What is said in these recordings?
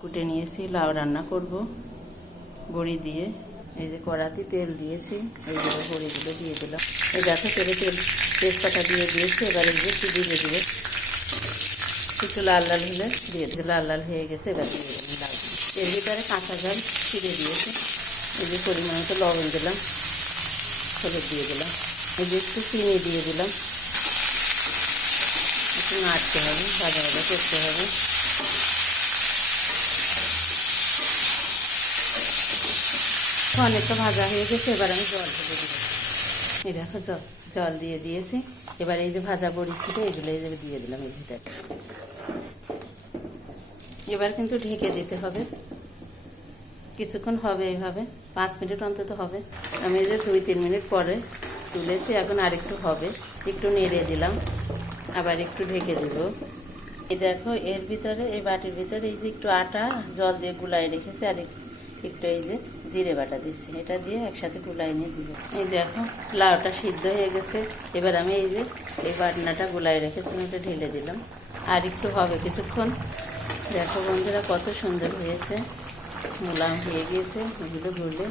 কুটে নিয়েছি, লাউ রান্না করব বড়ি দিয়ে। এই যে কড়াতে তেল দিয়েছি, এইগুলো বড়িগুলো দিয়ে দিলাম। এই দেখো তেলে তেজপাতা দিয়ে দিয়েছি। এবার এই যে দিয়ে দিব, একটু লাল লাল হলে দিয়ে দিই। লাল লাল হয়ে গেছে, এবার দিয়ে দিলাম লাউ। এর ভিতরে কাঁচা ঝাল ছিঁড়ে দিয়েছি। এই যে পরিমাণ মতো লবণ দিলাম, হলুদ দিয়ে দিলাম, এই যে একটু চিনি দিয়ে দিলাম। একটু নাড়তে হবে, ভাজা ভাজা করতে হবে। অনেকটা ভাজা হয়ে গেছে, এবার আমি জল ঢেলে দিব। এই দেখো জল দিয়ে দিয়েছি। এবার এই যে ভাজা বড়ি ছিল এগুলো এই যে দিয়ে দিলাম এর ভিতরে। এবার কিন্তু ঢেকে দিতে হবে, কিছুক্ষণ হবে এইভাবে, 5 মিনিট অন্তত হবে। আমি এই যে 2-3 মিনিট পরে তুলেছি, এখন আরেকটু হবে। একটু নেড়ে দিলাম, আবার একটু ঢেকে দেব। এই দেখো এর ভিতরে, এই বাটির ভিতরে এই যে একটু আটা জল দিয়ে গুলাই রেখেছি, আর একটু এই যে জিরে বাটা দিচ্ছি, এটা দিয়ে একসাথে গুলাই নিয়ে দিব। এই দেখো লাউটা সিদ্ধ হয়ে গেছে। এবার আমি এই যে এই বাটনাটা গুলাই রেখেছিলাম, এটা ঢেলে দিলাম। আর একটু হবে কিছুক্ষণ। দেখো বন্ধুরা কত সুন্দর হয়েছে, মোলাম হয়ে গিয়েছে। এগুলো ভুলে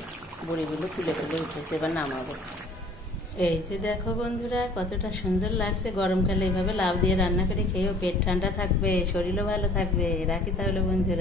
বড়িগুলো ফুলে ফুলে উঠেছে, এবার নামাবো। এই যে দেখো বন্ধুরা কতটা সুন্দর লাগছে। গরমকালে এইভাবে লাউ দিয়ে রান্না করে খেয়েও পেট ঠান্ডা থাকবে, শরীরও ভালো থাকবে। রাখি তাহলে বন্ধুরা।